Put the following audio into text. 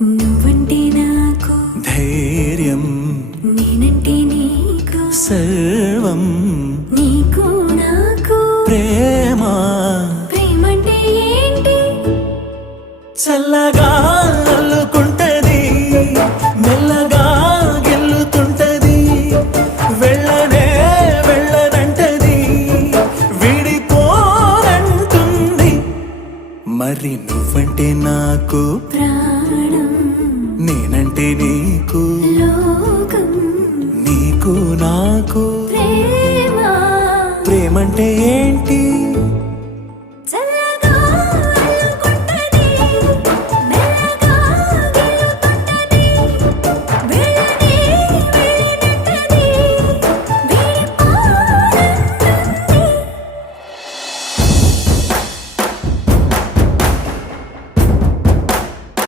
నువ్వంటే నాకు ధైర్యం, నేనంటే నీకు సర్వం, నీకు నాకు ప్రేమ ప్రేమంటే ఏంటి చల్లగా